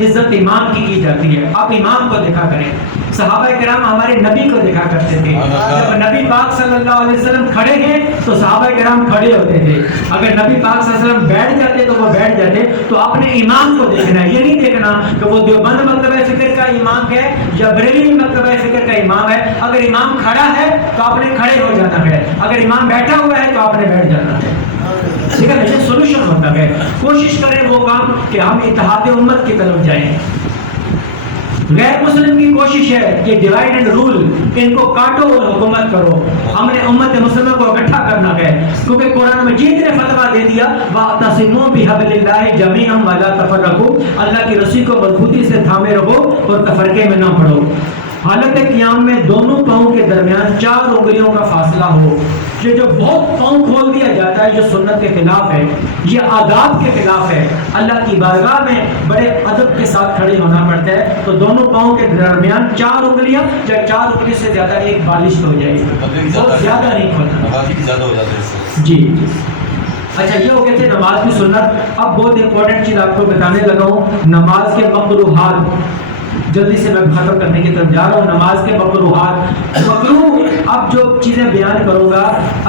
عزت امام کی جاتی ہے. آپ امام کو دیکھا کریں. صحابہ کرام ہمارے نبی کو دیکھا کرتے تھے، جب نبی پاک صلی اللہ علیہ وسلم کھڑے ہیں تو صحابہ کرام کھڑے ہوتے تھے. اگر نبی پاک صلی اللہ علیہ وسلم بیٹھ جاتے تو وہ بیٹھ جاتے. تو آپ نے امام کو دیکھنا ہے، یہ نہیں دیکھنا کہ وہ دیوبند مکتبہ فکر کا امام ہے یا بریلوی مکتبہ فکر کا امام ہے. اگر امام کھڑا ہے تو آپ نے کھڑے ہو جانا ہے، اگر امام بیٹھا ہوا ہے تو آپ نے بیٹھ جانا ہے. ٹھیک ہے، یہ سولوشن ہوتا ہے. کوشش کریں وہ کام کہ ہم اتحاد امت کی طرف جائیں. غیر مسلم کی کوشش ہے کہ ڈیوائڈ اینڈ رول، ان کو کاٹو اور حکومت کرو. ہم نے امت مسلمہ کو اکٹھا کرنا ہے، کیونکہ قرآن مجید نے فتویٰ دے دیا وَاعْتَصِمُوا بِحَبْلِ اللَّهِ جَمِيعًا وَلَا تَفَرَّقُوا، اللہ کی رسی کو مضبوطی سے تھامے رہو اور تفرقے میں نہ پڑو. حالت قیام میں دونوں پاؤں کے درمیان 4 انگلیوں کا فاصلہ ہو. یہ جو بہت پاؤں کھول دیا جاتا ہے، یہ سنت کے خلاف ہے، یہ آداب کے خلاف ہے. اللہ کی بارگاہ میں بڑے ادب کے ساتھ کھڑے ہونا پڑتا ہے. تو دونوں پاؤں کے درمیان 4 انگلیاں، یا 4 انگلی سے زیادہ ایک بالش ہو جائے گی، بہت زیادہ نہیں کھولنا. جی اچھا، یہ ہو گئے تھے نماز کی سنت. اب بہت امپورٹنٹ چیز آپ کو بتانے لگا ہوں، نماز کے مکروہات. جلدی سے میں ختم کرنے کی طرف جا رہا ہوں. نماز کے مکروہات. مکروہ، اب جو چیزیں بیان کروں گا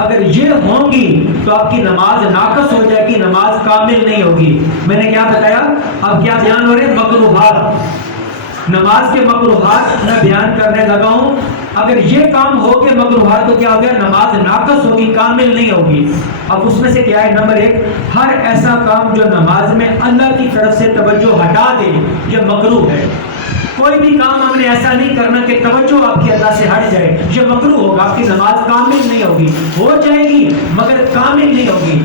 اگر یہ ہوں گی تو آپ کی نماز ناقص ہو جائے گی، نماز کامل نہیں ہوگی. میں نے کیا بتایا، اب کیا بیان ہو رہے ہیں، مکروہات. نماز کے مکروہات میں بیان کرنے لگا ہوں. اگر یہ کام ہو کے مکروہات تو کیا ہو گیا، نماز ناقص ہوگی، کامل نہیں ہوگی. اب اس میں سے کیا ہے، نمبر 1، ہر ایسا کام جو نماز میں اللہ کی طرف سے توجہ ہٹا دے، یہ مکروہ ہے. کوئی بھی کام ہم نے ایسا نہیں کرنا کہ توجہ آپ کی اللہ سے ہٹ جائے، یہ مکروہ ہوگا. آپ کی نماز کامل نہیں ہوگی، ہو جائے گی مگر کامل نہیں ہوگی،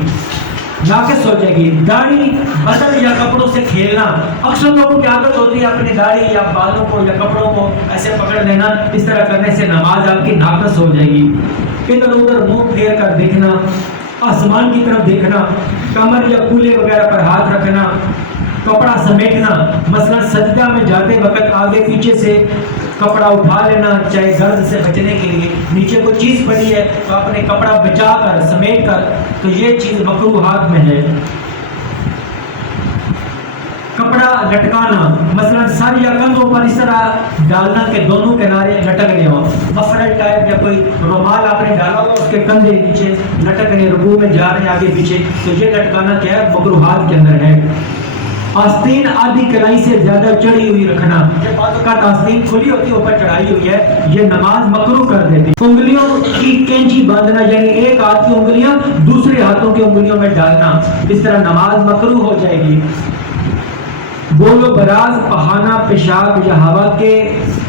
ناقص ہو جائے گی. داڑھی، بدن یا کپڑوں سے کھیلنا. اکثر لوگوں کی عادت ہوتی ہے اپنی داڑھی یا بالوں کو یا کپڑوں کو ایسے پکڑ لینا. اس طرح کرنے سے نماز آپ کی ناقص ہو جائے گی. ادھر ادھر منہ پھیر کر دیکھنا، آسمان کی طرف دیکھنا، کمر یا کولے وغیرہ پر ہاتھ رکھنا، کپڑا سمیٹنا. مثلا سجدہ میں جاتے وقت آگے پیچھے سے کپڑا اٹھا لینا، چاہے گرد سے بچنے کے لیے. نیچے کوئی چیز پڑی ہے تو آپ نے کپڑا بچا کر سمیٹ کر، تو یہ چیز مکروہات میں ہے. کپڑا لٹکانا، مثلا سر یا کندھوں پر اس طرح ڈالنا کہ دونوں کنارے لٹک رہے ہوں. مفرل ٹائپ یا کوئی رومال آپ نے ڈالا ہوا، اس کے کندھے نیچے لٹک رہے، رکوع میں جا رہے ہیں آگے پیچھے، تو یہ لٹکانا کیا ہے، مکروہات کے اندر ہے. آستین آدھی کلائی سے زیادہ چڑھی ہوئی رکھنا. یہ بعض اوقات آستین کھلی ہوتی ہے، اوپر چڑھائی ہوئی ہے، یہ نماز مکروہ کر دیتی. انگلیوں کی کینچی باندھنا، یعنی ایک ہاتھ کی انگلیاں دوسرے ہاتھوں کی انگلیوں میں ڈالنا، اس طرح نماز مکروہ ہو جائے گی. بول و براز، پہانا، پیشاب یا ہوا کے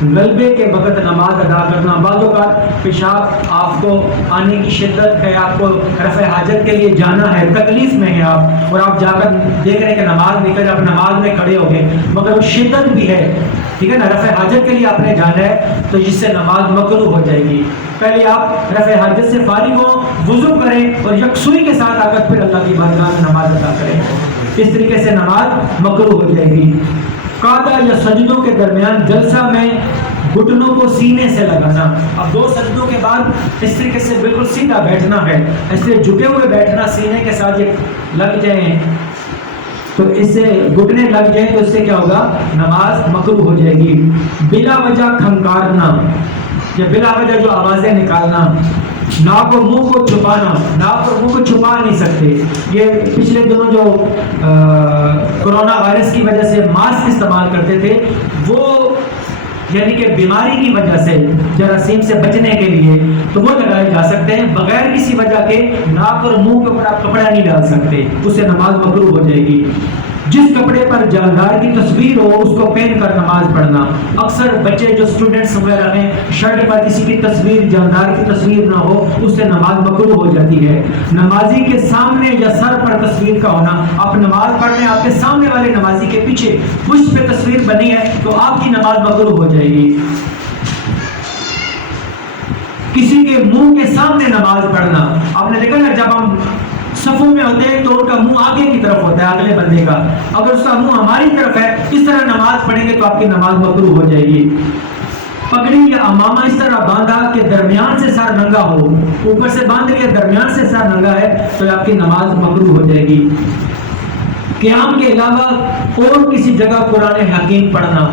غلبے کے وقت نماز ادا کرنا. بعض اوقات پیشاب آپ کو آنے کی شدت ہے، آپ کو رفع حاجت کے لیے جانا ہے، تکلیف میں ہے آپ، اور آپ جا کر دیکھ رہے ہیں کہ نماز نکل، آپ نماز میں کھڑے ہو گئے مگر وہ شدت بھی ہے، ٹھیک ہے نا، رفع حاجت کے لیے آپ نے جانا ہے، تو جس سے نماز مکروہ ہو جائے گی. پہلے آپ رفع حاجت سے فارغ ہوں، وضو کریں اور یکسوئی کے ساتھ آ کر پھر اللہ کی بارگاہ میں نماز ادا کریں. اس طریقے سے نماز مکروہ ہو جائے گی. قعدہ یا سجدوں کے درمیان جلسہ میں گھٹنوں کو سینے سے لگانا. اب 2 سجدوں کے بعد اس طریقے سے بالکل سیدھا بیٹھنا ہے، اس لیے جھکے ہوئے بیٹھنا، سینے کے ساتھ یہ لگ جائیں تو اس سے گھٹنے لگ جائے تو اس سے کیا ہوگا؟ نماز مکروہ ہو جائے گی۔ بلا وجہ کھنکارنا یا بلا وجہ جو آوازیں نکالنا، ناک اور منہ کو چھپانا، ناک اور منہ کو چھپا نہیں سکتے۔ یہ پچھلے دنوں جو کرونا وائرس کی وجہ سے ماسک استعمال کرتے تھے، وہ یعنی کہ بیماری کی وجہ سے جراثیم سے بچنے کے لیے تو وہ لگائے جا سکتے ہیں، بغیر کسی وجہ کے ناک اور منہ کے اوپر آپ کپڑا نہیں ڈال سکتے، اس سے نماز مکروہ ہو جائے گی۔ جس کپڑے پر جاندار کی تصویر ہو اس کو پہن کر نماز پڑھنا۔ اکثر بچے جو اسٹوڈنٹس وغیرہ ہیں، شرٹ پر کسی کی تصویر، جاندار کی تصویر نہ ہو، اس سے نماز مکروہ ہو جاتی ہے۔ نمازی کے سامنے یا سر پر تصویر کا ہونا، آپ نماز پڑھ رہے ہیں، آپ کے سامنے والے نمازی کے پیچھے پشت پہ تصویر بنی ہے تو آپ کی نماز مکروہ ہو جائے گی۔ کسی کے منہ کے سامنے نماز پڑھنا، آپ نے دیکھا نا جب ہم صفوں میں ہوتے ہیں تو ان کا منہ آگے کی طرف ہوتا ہے اگلے بندے کا، اگر اس کا منہ ہماری طرف ہے اس طرح نماز پڑھیں گے تو آپ کی نماز مکروہ ہو جائے گی۔ پگڑی یا امامہ اس طرح باندھا کہ درمیان سے سر ننگا ہو، اوپر سے باندھ لیا درمیان سے سر ننگا ہے تو آپ کی نماز مکروہ ہو جائے گی۔ قیام کے علاوہ اور کسی جگہ قرآن حکیم پڑھنا،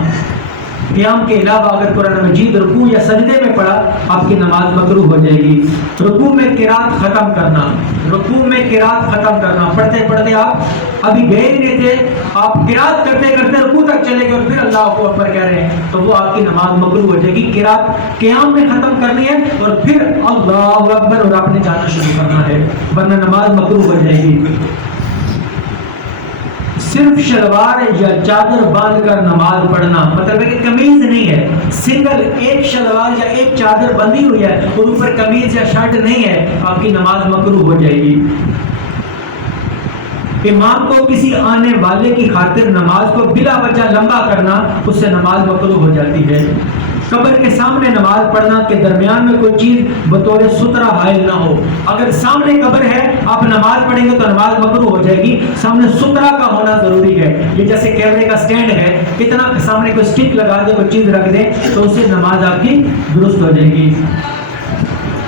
قیام کے علاوہ اگر قرآن مجید رکوع یا سجدے میں پڑھا آپ کی نماز مکروہ ہو جائے گی۔ رکوع میں قرات ختم کرنا، رکوع میں قرات ختم کرنا، پڑھتے پڑھتے آپ ابھی گئے ہی نہیں تھے، آپ قرات کرتے کرتے رکوع تک چلے گئے اور پھر اللہ اکبر کہہ رہے ہیں تو وہ آپ کی نماز مکروہ ہو جائے گی۔ قرات قیام میں ختم کرنی ہے اور پھر اللہ اکبر اور آپ نے جانا شروع کرنا ہے، ورنہ نماز مکروہ ہو جائے گی۔ صرف شلوار یا چادر باندھ کر نماز پڑھنا، مطلب ہے کہ قمیض نہیں ہے، سنگل ایک شلوار یا ایک چادر بندھی ہوئی ہے اور اوپر قمیض یا شرٹ نہیں ہے، آپ کی نماز مکروہ ہو جائے گی۔ امام کو کسی آنے والے کی خاطر نماز کو بلا وجہ لمبا کرنا، اس سے نماز مکروہ ہو جاتی ہے۔ قبر کے سامنے نماز پڑھنا کہ درمیان میں کوئی چیز بطور سترہ حائل نہ ہو، اگر سامنے قبر ہے آپ نماز پڑھیں گے تو نماز مکروہ ہو جائے گی، سامنے سترہ کا ہونا ضروری ہے۔ یہ جیسے کیمرے کا سٹینڈ ہے، کتنا سامنے کوئی سٹک لگا دے، کوئی چیز رکھ دے تو اس سے نماز آپ کی درست ہو جائے گی۔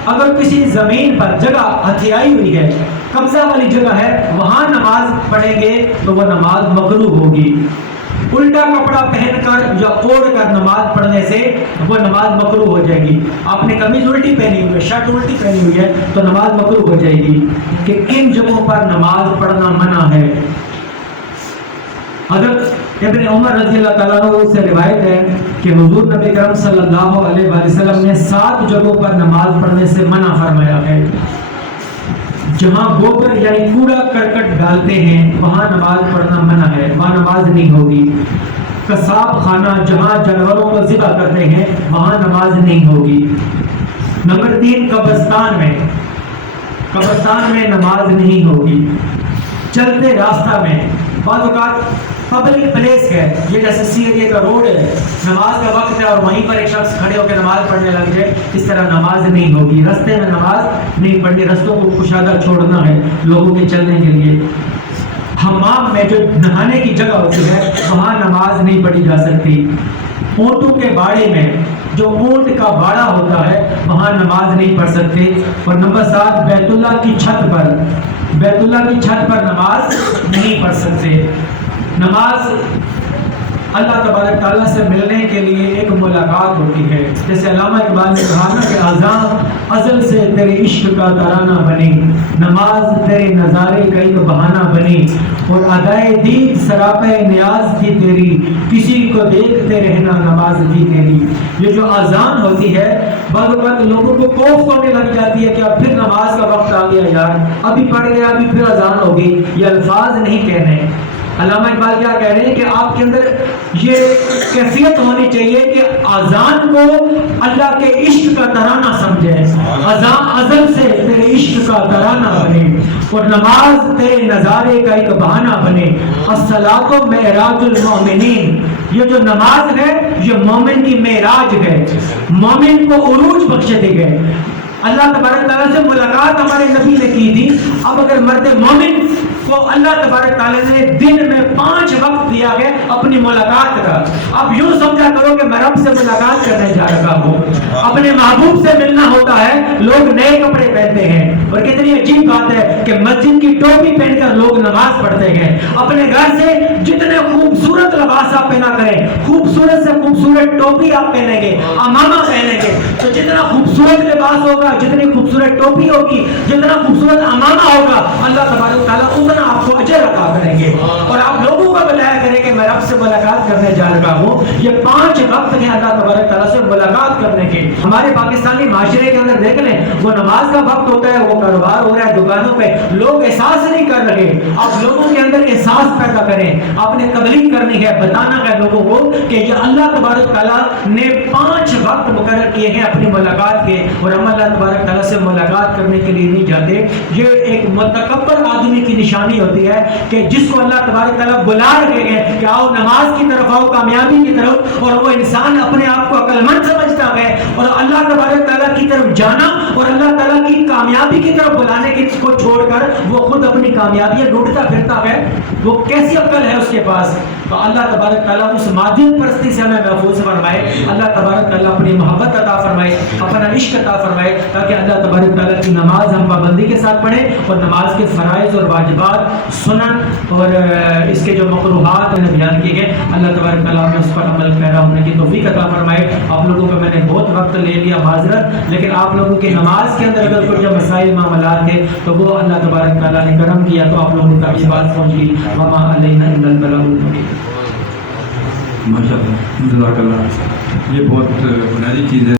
اگر کسی زمین پر جگہ ہتھیائی ہوئی ہے، قبضہ والی جگہ ہے، وہاں نماز پڑھیں گے تو وہ نماز مکروہ ہوگی۔ الٹا کپڑا پہن کر یا اوڑھ کر نماز پڑھنے سے وہ نماز مکروہ ہو جائے گی۔ آپ نے قمیض الٹی پہنی ہوئی ہے، شرٹ الٹی پہنی ہوئی ہے تو نماز مکروہ ہو جائے گی۔ کہ کن جگہوں پر نماز پڑھنا منع ہے؟ حضرت ابن عمر رضی اللہ تعالیٰ عنہ سے روایت ہے کہ حضور نبی کرم صلی اللہ علیہ وسلم نے 7 جگہوں پر نماز پڑھنے سے منع فرمایا ہے۔ جہاں گوبر یعنی کوڑا کرکٹ ڈالتے ہیں وہاں نماز پڑھنا منع ہے، وہاں نماز نہیں ہوگی۔ قصاب خانہ جہاں جانوروں کو ذبح کرتے ہیں وہاں نماز نہیں ہوگی۔ نمبر 3 قبرستان میں نماز نہیں ہوگی۔ چلتے راستہ میں، بعض اوقات پبلک پلیس ہے، یہ جیسے سی اے کا روڈ ہے، نماز کا وقت ہے اور وہیں پر ایک شخص کھڑے ہو کے نماز پڑھنے لگ جائے، اس طرح نماز نہیں ہوگی۔ رستے میں نماز نہیں پڑھنی، رستوں کو کشادہ چھوڑنا ہے لوگوں کے چلنے کے لیے۔ حمام میں جو نہانے کی جگہ ہوتی ہے وہاں نماز نہیں پڑھی جا سکتی۔ اونٹوں کے باڑے میں، جو اونٹ کا باڑا ہوتا ہے وہاں نماز نہیں پڑھ سکتے۔ اور نمبر 7 بیت اللہ کی چھت پر نماز نہیں پڑھ سکتے۔ نماز اللہ تبارک تعالیٰ سے ملنے کے لیے ایک ملاقات ہوتی ہے، جیسے علامہ اقبال نے کہا نا کہ اذان ازل سے تیرے عشق کا ترانہ بنی، نماز تیرے نظارے کا ایک بہانہ بنی، اور ادائے دید سراپے نیاز تھی تیری، کسی کو دیکھتے رہنا نماز تھی تیری۔ یہ جو اذان ہوتی ہے بعض اوقات لوگوں کو کوفت ہونے لگ جاتی ہے کہ اب پھر نماز کا وقت آ گیا یار، ابھی پڑھ گیا ابھی پھر اذان ہوگی، یہ الفاظ نہیں کہنے۔ علامہ اقبال کیا کہہ رہے ہیں کہ آپ کے اندر یہ کیفیت ہونی چاہیے کہ اذان کو اللہ کے عشق کا ترانہ سمجھے، اذان ازل سے تیرے عشق کا ترانہ بنے اور نماز تیرے نظارے کا ایک بہانہ بنے۔ الصلاۃ معراج المومنین، یہ جو نماز ہے یہ مومن کی معراج ہے، مومن کو عروج بخشے دی گئے۔ اللہ تبارک تعالیٰ سے ملاقات ہمارے نبی نے کی تھی، اب اگر مرد مومن کو اللہ تبارک تعالیٰ نے دن میں 5 وقت دیا ہے اپنی ملاقات کا. اب یوں سمجھا کرو کہ میں رب سے ملاقات کرنے جا رہا ہوں. اپنے محبوب سے ملنا ہوتا ہے, لوگ نئے کپڑے پہنتے ہیں, اور کتنی عجیب بات ہے کہ مسجد کی ٹوپی پہن کر لوگ نماز پڑھتے ہیں. اپنے گھر سے جتنے خوبصورت لباس آپ پہنا کریں, خوبصورت سے خوبصورت ٹوپی آپ پہنیں گے, امامہ پہنیں گے, تو جتنا خوبصورت لباس ہوگا, جتنی خوبصورت ٹوپی ہوگی, جتنا خوبصورت امامہ ہوگا, اللہ تبارک تعالیٰ اتنا آپ کو اجر عطا کریں گے. اور آپ لوگوں کو بتایا کریں کہ میں رب سے ملاقات کرنے جا رہا ہوں. یہ 5 وقت ہیں اللہ تبارک تعالیٰ سے ملاقات کرنے کے. ہمارے پاکستانی معاشرے کے اندر دیکھ لیں, وہ نماز کا وقت ہوتا ہے, وہ کاروبار ہو رہا ہے دکانوں پہ, لوگ احساس نہیں کر رہے. آپ لوگوں کے اندر احساس پیدا کریں, آپ نے تبلیغ کرنی ہے, بتانا ہے لوگوں کو کہ یہ اللہ تبارک تعالیٰ نے 5 وقت مقرر کیے ہیں اپنی ملاقات کے, اور ہم اللہ تبارک تعالیٰ سے ملاقات کرنے کے لیے نہیں جاتے. یہ ایک متکبر آدمی کی نشانی ہوتی ہے کہ جس کو اللہ تبارک تعالیٰ بلا رہے ہیں کہ آؤ نماز کی طرف, آؤ کامیابی کی طرف, اور وہ انسان اپنے آپ کو عقل مند سمجھتا ہے, اور اللہ تبارک تعالیٰ کی طرف جانا اور اللہ تعالیٰ کی کامیابی کی طرف بلانے کی کو چھوڑ کر وہ خود اپنی کامیابیاں ڈھونڈتا پھرتا ہے. وہ کیسی عقل ہے اس کے پاس؟ تو اللہ تبارک تعالیٰ اس مادیت پرستی سے ہمیں محفوظ فرمائے. اللہ تبارک تعالیٰ اپنی محبت عطا فرمائے, اپنا عشق عطا فرمائے, تاکہ اللہ تبارک تعالیٰ کی نماز ہم پابندی کے ساتھ پڑھیں, اور نماز کے فرائض اور واجبات, سنن اور اس کے جو مکروہات ہیں بیان کیے گئے, اللہ تبارک تعالیٰ ہمیں اس پر عمل پیرا ہونے کی توفیق عطا فرمائے. آپ لوگوں کو میں نے بہت وقت لے لیا, معذرت, لیکن آپ لوگوں کی نماز کے اندر اگر کچھ مسائل معاملات تھے تو وہ اللہ تبارک تعالیٰ نے کرم کیا تو آپ لوگوں تک یہ بات پہنچ گئی. وما علینا الا البلاغ المبین. ماشاء اللہ, جزاک اللہ. یہ بہت بنیادی چیز ہے.